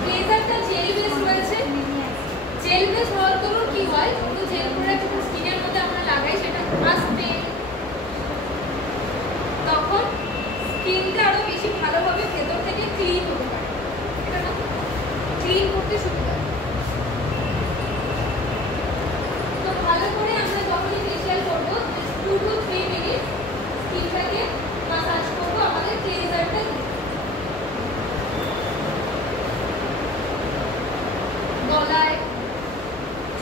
ক্লিনজারটা jail base রয়েছে। Jail base হওয়ার দরুন কি হয়, কোনো জেল প্রোডাক্ট যখন স্কিনের মধ্যে আমরা লাগাই সেটা আসবে, তখন স্কিনটা আরো বেশি ভালোভাবে ভেতর থেকে ক্লিন হতে পারে, এটা না ক্লিন করতে সুবিধা। তো ভালো করে আমরা যখনই ফেশিয়াল করবো 2 to 3 মিনিট স্কিনটাকে মাসাজ করবো আমাদের ক্লিনজারটা দিয়ে। গলায়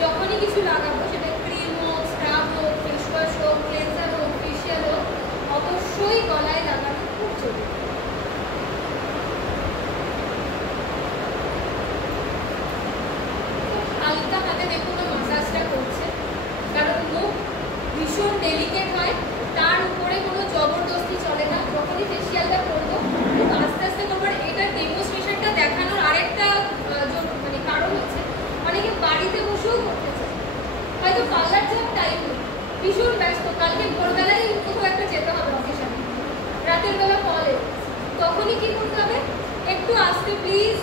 যখনই কিছু লাগাবো, সেটা ক্রিম হোক, স্ক্রাব হোক, ফেস ওয়াশ হোক, ক্লেন্সার হোক, ফেশিয়াল হোক, অবশ্যই গলায় লাগানো খুব জরুরি। হালকা হাতে দেখুন মাসাজটা করছে, কারণ মুখ ভীষণ ডেলিকেট হয়, তার উপরে কোনো জবরদস্তি চলে না। যখনই ফেশিয়ালটা করবো আস্তে আস্তে তোমার এটা ডেমনস্ট্রেশনটা দেখানোর আরেকটা মানে কারণ হচ্ছে অনেকে বাড়িতে বসেও করতে চায়, হয়তো পার্লার যাওয়ার টাইম নেই, ভীষণ ব্যস্ত, কালকে ভোরবেলায় কোথাও একটা যেতে হবে অফিসে, রাতের বেলা কলে, তখনই কি করতে হবে, একটু আস্তে প্লিজ,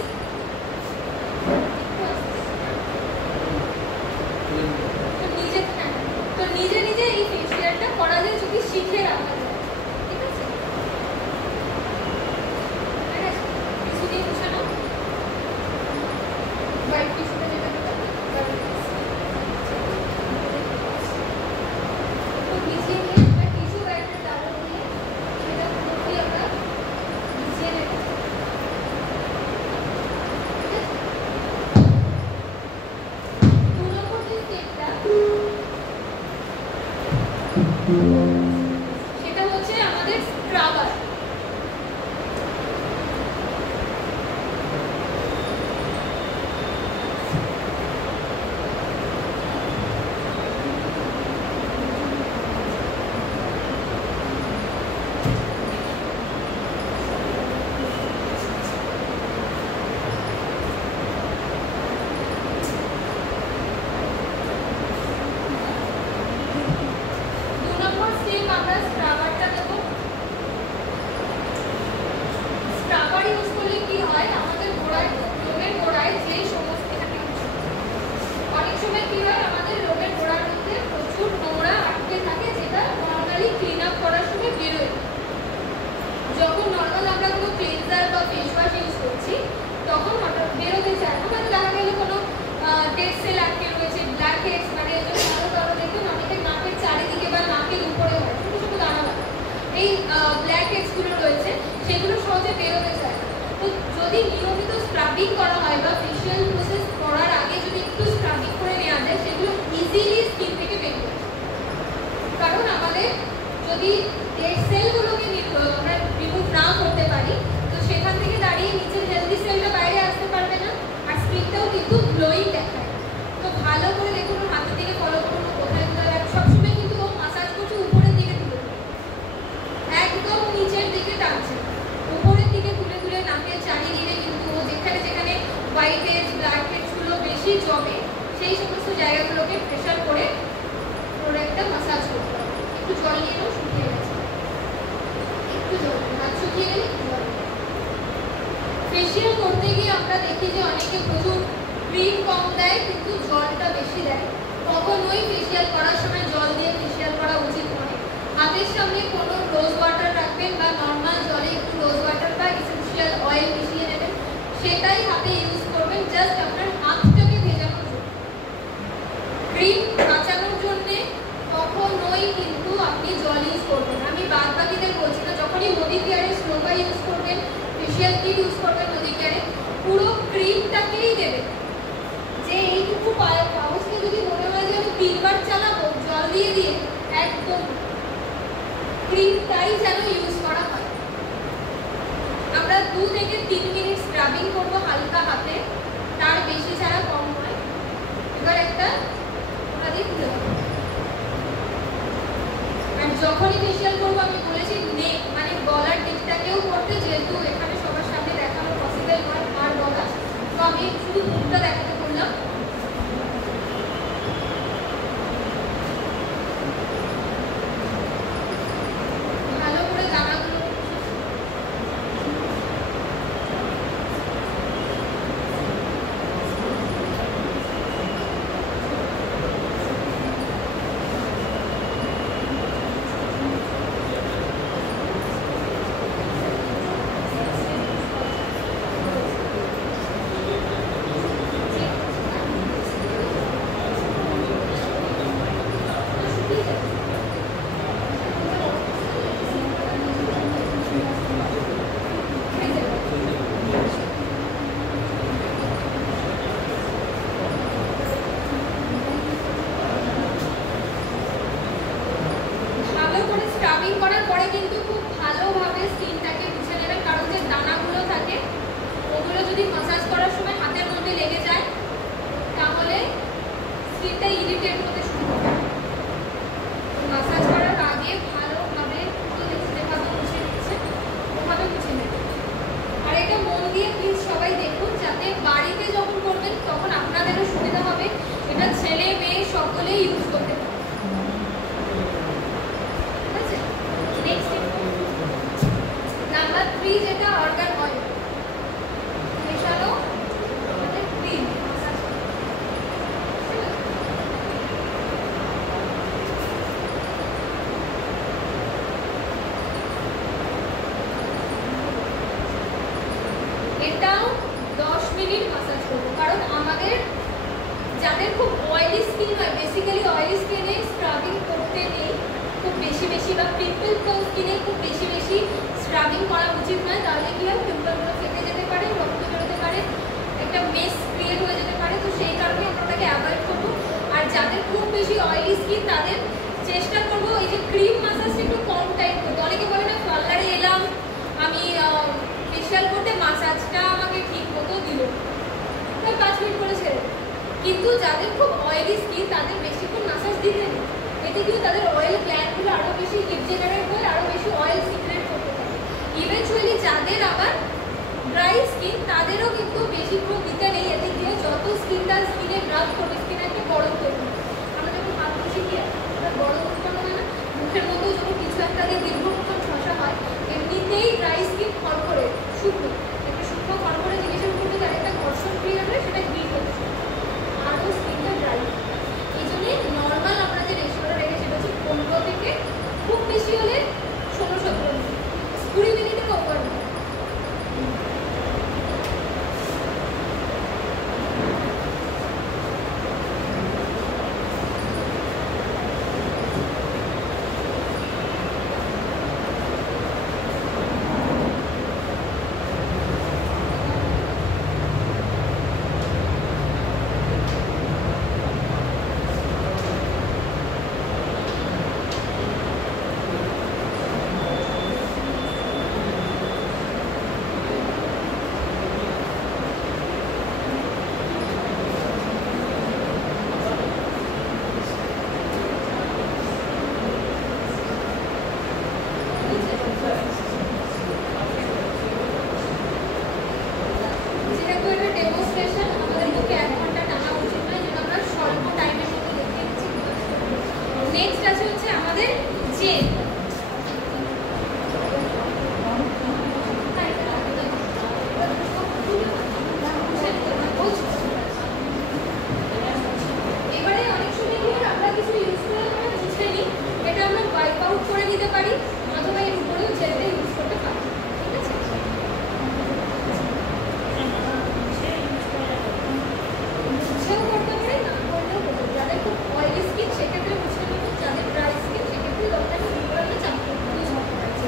তো নিজে নিজে এই ফেশিয়ালটা করা যায় যদি শিখে রাখা যায়, ঠিক আছে? কিছু দিয়ে মুছে নাও, হোয়াইট টিস্যুটা যেটা ভিজিয়ে নিয়ে বা টিস্যু ব্যাগের ডাবল দিয়ে সেটা পুরোপুরি আমরা ভিজিয়ে নেব। সেটা হচ্ছে আমাদের স্ক্রাবার। আমরা স্ক্রাবারটা দেবো। স্ক্রাবার ইউজ করলে কি হয়, আমাদের গোড়ায়, লোমের গোড়ায় যে সমস্ত, অনেক সময় কি হয় আমাদের লোমের গোড়ার মধ্যে প্রচুর নোংরা আটকে থাকে, যেটা নর্মালি ক্লিন আপ করার সময় বেরোয়। যখন নর্মাল আমরা কোনো ক্লিনজার বা ফেস ওয়াশ ইউজ করছি তখন হঠাৎ বেরোতে চায় না, হয়তো দেখা গেল কোনো ডেড সেল আটকে রয়েছে, ব্ল্যাক হেডস, মানে ভালো কারো দেখবেন অনেকের নাকের চারিদিকে বা নাকের উপরে হয় ছোটো ছোটো দানা দানা, এই ব্ল্যাক হেডসগুলো রয়েছে, সেগুলো সহজে বেরোতে চায় না। তো যদি নিয়মিত স্ক্রাবিং করা হয় বা ফেশিয়াল প্রসেস করার আগে যদি একটু স্ক্রাবিং করে নেওয়া যায়, সেগুলো ইজিলি স্কিন থেকে বেরিয়ে আসে। কারণ আমাদের যদি ডেড সেলগুলোকে আমরা রিমুভ না করতে পারি, তো সেখান থেকে দাঁড়িয়ে নিচের হেলদি সেলটা বাইরে আসতে পারবে না, আর স্কিনটাও কিন্তু গ্লোয়িং দেখায়। তো ভালো করে দেখুন, হাতের দিকে ফলো করুন, কোথায় কোথায় সবসময় কিন্তু ও মাসাজ করছে উপরের দিকে তুলে, একদম নিচের দিকে টানছে, উপরের দিকে তুলে তুলে নাকের চারিদিকে কিন্তু ও যেখানে যেখানে হোয়াইট হেডস, ব্ল্যাক হেডসগুলো বেশি জমে সেই সমস্ত জায়গাগুলোকে প্রেশার করে প্রোডাক্টটা মাসাজ করতে হবে। একটু জল নিয়ে নাও, শুকিয়ে গেছে, একটু জল, হাত শুকিয়ে গেলে একটু জল। ফেশিয়াল করতে গিয়ে আমরা দেখি যে অনেকে প্রচুর ক্রিম কম দেয় কিন্তু জলটা বেশি দেয়, কখনোই ফেশিয়াল করার সময় জল দিয়ে ফেশিয়াল করা উচিত নয়। হাতের সামনে কোনো রোজ ওয়াটার রাখবেন বা নর্মাল জলে একটু রোজ ওয়াটার বা এসেনশিয়াল অয়েল মিশিয়ে নেবেন, সেটাই হাতে ইউজ করবেন, জাস্ট আপনার হাতটাকে ভেজানোর জন্য। ক্রিম বাঁচানোর জন্যে কখনোই কিন্তু আপনি জল ইউজ করবেন। আমি বাদ বাকিদের বলছি না, যখনই মোদি কেয়ারে স্লোকা ইউজ করবেন, ফেশিয়াল কিট ইউজ করবেন মোদি কেয়ারে, পুরো ক্রিমটাকেই দেবেন। যে এইটুকু পাউচকে যদি মনে হয় যে আমি 3 বার চালাবো জল দিয়ে দিয়ে, একদম ক্রিমটাই যেন ইউজ করা হয়। আমরা 2 থেকে 3 মিনিট স্ক্রাবিং করবো হালকা হাতে, তার বেশি ছাড়া কম নয়। এবার একটা ওটা দিয়ে তুলে দেবো। আর যখনই ফেশিয়াল করবো আমি বলেছি নেক মানে গলার দিকটাকেও করতে, যেহেতু এখানে সবার সামনে দেখানো পসিবল নয় আর গলা, তো আমি শুধু মুখটা দেখাতে বললাম। ভালো করে দানাগুলো স্ক্রাবিং করার পরে কিন্তু খুব ভালোভাবে স্কিনটাকে মুছে নেবেন, কারণ যে দানাগুলো থাকে ওগুলো যদি মাসাজ করার সময় হাতের মধ্যে লেগে যায় তাহলে স্কিনটা ইরিটেট হতে শুরু করে। মাসাজ করার আগে ভালোভাবে যেভাবে মুছে নিচ্ছে ওভাবে মুছে নেবেন। আর এটা মন দিয়ে প্লিজ সবাই দেখুন, যাতে বাড়িতে যখন করবেন তখন আপনাদেরও সুবিধা হবে। এটা ছেলে মেয়ে সকলেই ইউজ করতে পারে। ঠিক আছে, নেক্সট নাম্বার 3 যেটা অর্গান অয়েল মেশানো আমাদের ক্রিম। এটাও 10 মিনিট মাসাজ করব, কারণ আমাদের যাদের খুব অয়েলি স্কিন হয়, বেসিক্যালি অয়েলি স্কিনে স্ক্রাবিং করতে নেই খুব বেশি বেশি, বা পিম্পল স্কিনে খুব বেশি বেশি স্ক্রাবিং করা উচিত নয়। তাহলে কি হয়, পিম্পলগুলো ফেটে যেতে পারে, রক্ত বেরোতে পারে, একটা মেস ক্রিয়েট হয়ে যেতে পারে। তো সেই কারণে আমরা ওটাকে অ্যাভয়েড করবো। আর যাদের খুব বেশি অয়েলি স্কিন তাদের চেষ্টা করবো এই যে ক্রিম মাসাজটা একটু কম টাইম করতে। অনেকে বলে না পার্লারে এলাম আমি ফেশিয়াল করতে, মাসাজটা আমাকে ঠিক মতো দিল, 5 মিনিট করে ছেড়ে। কিন্তু যাদের খুব অয়েলি স্কিন তাদের বেশিক্ষণ মাসাজ দিতে নেই। এতে কিন্তু তাদের অয়েল গ্ল্যান্ডগুলো আরও বেশি হিট জেনারেট হয়ে আরও বেশি অয়েল সিক্রেট করতে থাকে। ইভেনচুয়ালি যাদের আবার ড্রাই স্কিন তাদেরও কিন্তু বেশিক্ষণ দিতে নেই। এতে কি হয়, যত স্কিনে রাব করবে স্কিনে একটা গরম তৈরি হয়। আমরা যখন হাত মুছে কি একটা গরম উৎপন্ন হয় না, মুখের মধ্যেও যখন কিছু একটা দিয়ে দীর্ঘক্ষণ ঘষা হয়, এমনিতেই ড্রাই স্কিন খড়খড়ে শুকনো, একটা শুকনো খড়খড়ে জিনিসের উপর যদি আরেকটা ঘর্ষণ ক্রিয়েট হয় সেটা হিট হতে শুরু করে, আরও স্কিনটা ড্রাই। এই জন্যই নর্মাল আমরা যে রেশিওটা রেখেছি সেটা হচ্ছে 15 থেকে খুব বেশি হলে 16-17 মিনিট, 20 মিনিটে ওভার না। নেক্সট আছে হচ্ছে আমাদের জেল। এবারে অনেক সময় কি আমরা কিছু ইউজ করে মুছে নিই, এটা আমরা ওয়াইপ আউট করে দিতে পারি অথবা এর উপরেও জেলটা ইউজ করতে পারি। ঠিক আছে, মুছেও করতে পারি, না করলেও করতে পারি। যাদের খুব অয়েলি স্কিন সেক্ষেত্রে মুছে নেব, যাদের ড্রাই স্কিন সেক্ষেত্রে দরকার নেই, আমরা চাপ ইউজ করতে পারছি।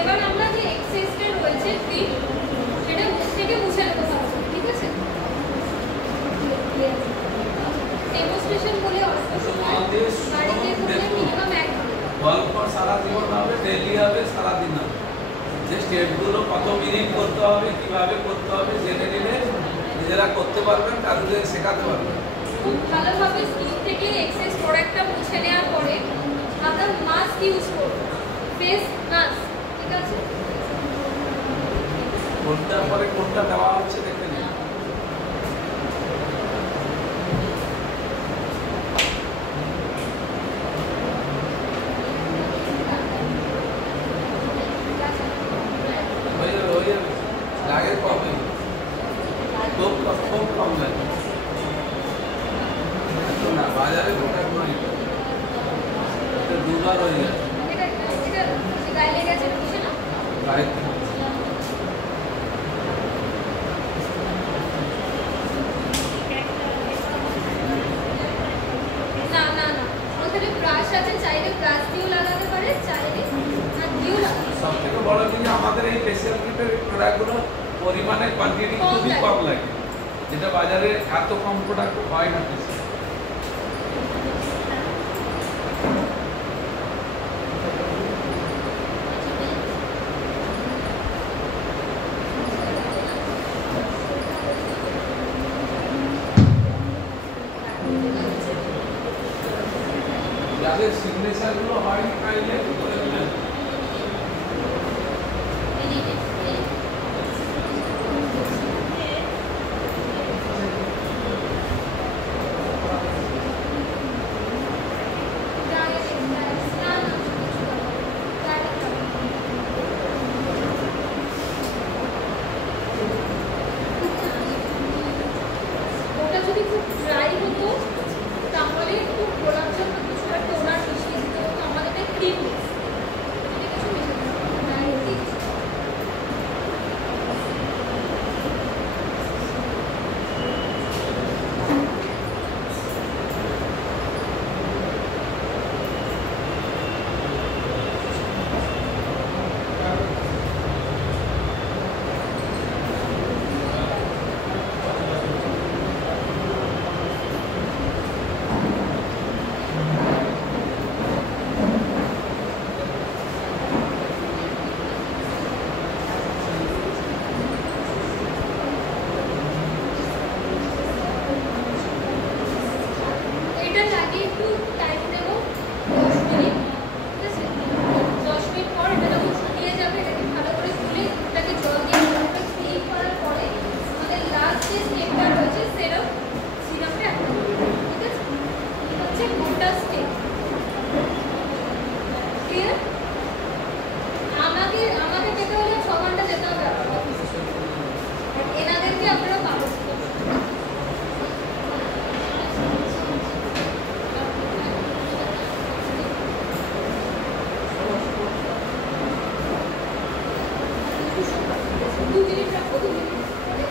এবার আমরা যে এক্সেসটা রয়েছে ক্রিম সেটা থেকে মুছে নেবো ভালো। ঠিক আছে, ডেমনস্ট্রেশন বলে অল্প সময় বাড়িতে করলে মিনিমাম 1 ঘন্টা। অল্প সারা জীবন হবে, ডেইলি হবে, সারা দিন হবে। যে স্টেপগুলো কত মিনিট করতে হবে, কিভাবে করতে হবে জেনে নিলে নিজেরা করতে পারবেন, কাজে শেখাতে পারবেন। খুব ভালোভাবে স্কিন থেকে এক্সেস প্রোডাক্টটা মুছে নেওয়ার পরে আমরা মাস্ক ইউজ করব, ফেস মাস্ক, ঠিক আছে? কোনটার পরে কোনটা দেওয়া হচ্ছে দেখে নিন। হয়ে যাবে, লাগে কমে, খুব কম লাগে না, বাজারে প্রোডাক্ট নয়, এটা দুবার হয়ে যায় গায়ে লেগে গেছে, বুঝে না? গায়ে না না না, ওখানে ব্রাশ আছে, চাইলে ব্রাশ দিয়েও লাগাতে পারে, চাইলে না দিয়েও লাগাতে পারে। সব থেকে বড় জিনিস আমাদের এই ফেসিয়াল কিটের প্রোডাক্টগুলো পরিমাণে কোয়ান্টিটি খুবই কম লাগে, যেটা বাজারে এত কম প্রোডাক্ট হয় না। যাদের সিগনেচারগুলো হয় পাইলে করে দিলেন। ওটা যদি খুব ড্রাই হতো তাহলে একটু গোলাপ জল কিছু একটা ওনার মিশিয়ে দিতে হতো, আমাদের এটা ক্রিম কিছু মিশিয়ে এটা লাগিয়ে একটু টাইম দেবো 10 মিনিট, ঠিক আছে? 10 মিনিট পর এটা যখন শুকিয়ে যাবে এটাকে ভালো করে তুলে এটাকে জল দিয়ে ভালোভাবে ক্লিন করার পরে আমাদের লাস্ট যে স্টেপটা রয়েছে সেরাম, সিরামটা অ্যাড করবো, ঠিক আছে? এটা হচ্ছে গোটা স্টেপ, ক্লিয়ার? আমাদের যেতে হলে 6 ঘন্টা যেতে হবে আপনার অফিসে, আর এনাদেরকে আপনারা পাবেন। দু মিনিট রাখো, 2 মিনিট পরে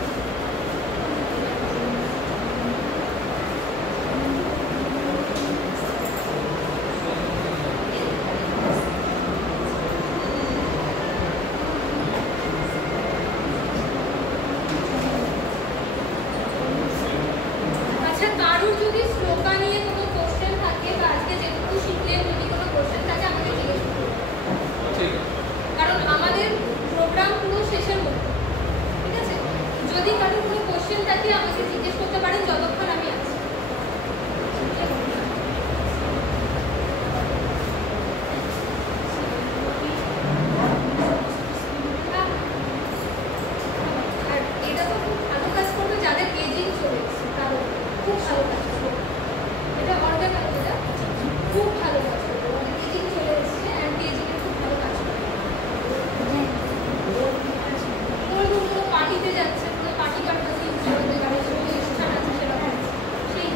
আচ্ছা, কারোর যদি শ্লোকা নিয়ে কোনো কোশ্চেন থাকে বা আজকে যেটুকু শিখলেন যদি কোনো কোশ্চেন থাকে আমাকে জিজ্ঞেস করুন, ঠিক আছে। কারণ আমাদের প্রোগ্রাম পুরো শেষের মধ্যে, ঠিক আছে? যদি কারোর কোনো কোশ্চেন থাকে আমাকে জিজ্ঞেস করতে পারেন যতক্ষণ আমি আছি। আর এটা তো খুব ভালো কাজ করবে যাদের এজিং চলে এসেছে, কারণ খুব ভালো কাজ করবে এটা, অর্গানাইজ এটা খুব ভালো কাজ করবে, অনেক এজিং চলে এসেছে, অ্যান্টি এজিং এর খুব ভালো কাজ করবে। কোনো পার্টিতে যাচ্ছে, কোনো পার্টি পারপাসে ইউজ করতে যাবে, কোনো অনুষ্ঠান আছে সেরকম সেই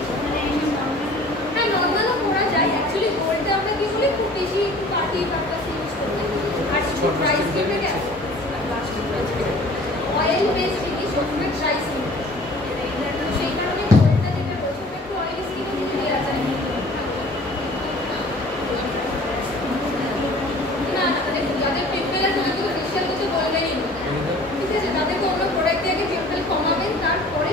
হ্যাঁ নর্মালও করা যায়, অ্যাকচুয়ালি গোল্ডে আমরা কি বলি খুব বেশি একটু পার্টি পারপাসে ইউজ করতে, আর প্রাইস কেটে গেছে অয়েল বেস জিনিস ওখানে প্রাইস নেই, সেই কারণে গোল্ডটা যেটা রয়েছে ওটা একটু অয়েলি স্কিনে দিতে দেওয়া যায় না। না মানে যাদের পিম্পল আছে তাদের তো ফেশিয়াল করতে বলবেনই না, ঠিক আছে? তাদেরকে অন্য প্রোডাক্ট দিয়ে আগে পিম্পল কমাবেন, তারপরে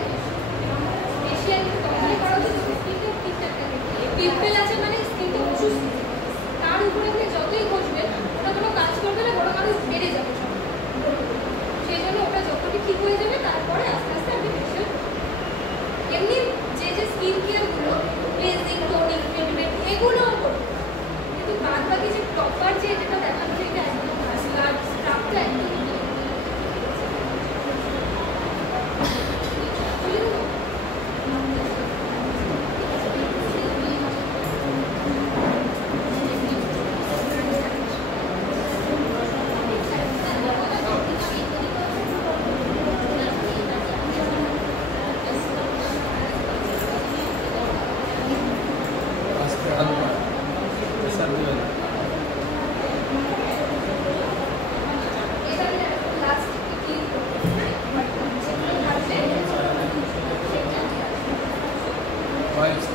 ফেশিয়াল কমপ্লিট করা হচ্ছে স্কিনটা ঠিকঠাক থাকে। পিম্পল আছে মানে স্কিনটা অসুস্থ, তার উপরে আপনি যতই ঘষবেন ওটা কোনো কাজ করবে না, বরং আরও বেড়ে যাবে সব। সেই জন্য ওটা যখনই ঠিক হয়ে যাবে তারপরে আস্তে আস্তে আপনি ফেশিয়াল এমনি যে স্কিন কেয়ার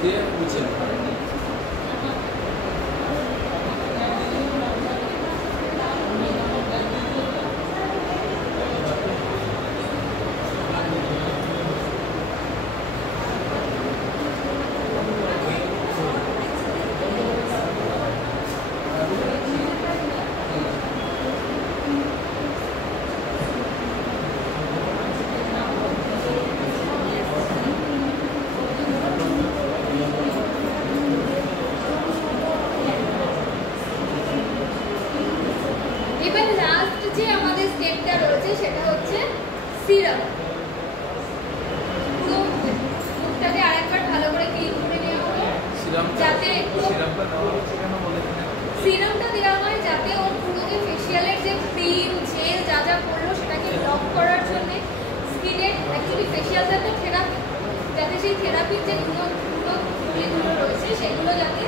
দিয়ে মুছে নেবো। এবার লাস্ট যে আমাদের স্টেপটা রয়েছে সেটা হচ্ছে সিরাম। পুরো মুখটাকে আরেকবার ভালো করে ক্লিন করে নেওয়া হলো যাতে সিরামটা দেওয়া হচ্ছে কেন বলে দিন। সিরামটা দেওয়া হয় যাতে ওর পুরো যে ফেশিয়ালের যে ক্রিম জেল যা যা করলো সেটাকে লক করার জন্য স্কিনের অ্যাকচুয়ালি ফেশিয়ালটা একটা থেরাপি, যাতে সেই থেরাপির যে গুলো রয়েছে সেগুলো যাতে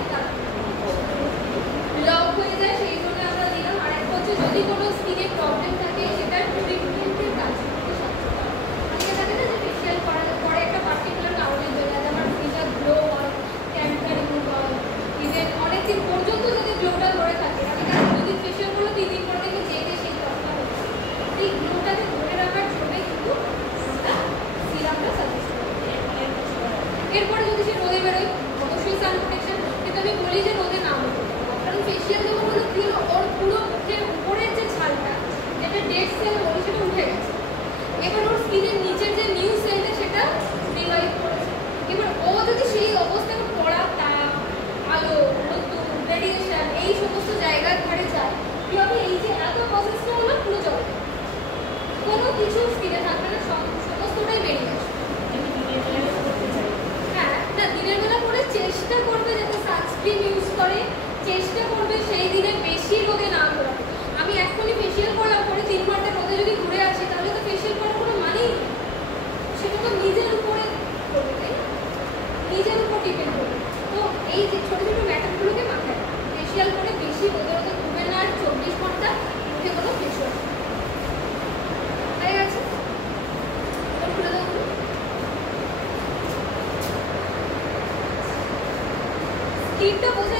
লক হয়ে যায় সেই জন্য আমরা দিলাম। আর একটা হচ্ছে যদি কোনো স্কিনে প্রবলেম থাকে সেটার ট্রিটমেন্টের কাজ করতে সাহায্য করে। অনেকে থাকে না যে ফেশিয়াল করার পরে একটা পার্টিকুলার কারণের জন্য যেমন ফেসটা গ্লো হয়, ট্যানটা রিমুভ হয়, ইভেন অনেকদিন পর্যন্ত যদি গ্লোটা ধরে থাকে। আমি যদি ফেশিয়াল করলো 3 দিন পরে থেকে যেতে সেই গ্লোটা হচ্ছে এই গ্লোটাকে ধরে রাখার জন্য কিন্তু সিরামটা সাজেস্ট করি। এরপরে যদি সে রোদে বেরোয় অবশ্যই সান প্রোটেকশন, কিন্তু আমি বলি যে রোদে না বেরোয়, কারণ ফেশিয়াল যখন হলো কি হলো ওর পুরো যে উপরের যে ছালটা যেটা ডেড সেল বলি সেটা উঠে গেছে। এবার ওর স্কিনের নিচের যে নিউ সেলটা সেটা রিভাইভ করেছে। এবার ও যদি সেই অবস্থায় পড়া তাপ আলো নতুন রেডিয়েশন এই সমস্ত জায়গার ঘরে যায় কি হবে, এই যে এত প্রসেসটা হলো পুরো জল কোনো কিছু স্কিনে থাকবে না, সমস্তটাই বেরিয়ে আসবে। হ্যাঁ না, দিনের বেলা করে চেষ্টা করবে যাতে সানস্ক্রিন ইউজ করে, চেষ্টা করবে সেই দিনে বেশি রোদে না ঘোরা। আমি এখনই ফেশিয়াল করলাম পরে 3 ঘন্টা রোদে যদি ঘুরে আসি তাহলে তো ফেশিয়াল করার কোনো মানেই নেই। সেটা তো নিজের উপরে করবে, তাই না? নিজের উপর ডিপেন্ড করবে। তো এই যে ছোটো ছোটো ম্যাটারগুলোকে মাথায় ফেশিয়াল করে বেশি রোদে রোদে ঘুরবে না, আর 24 ঘন্টা উঠে কোনো ফেশিয়াল হয়ে গেছে। খুলে দাও স্কিনটা বোঝা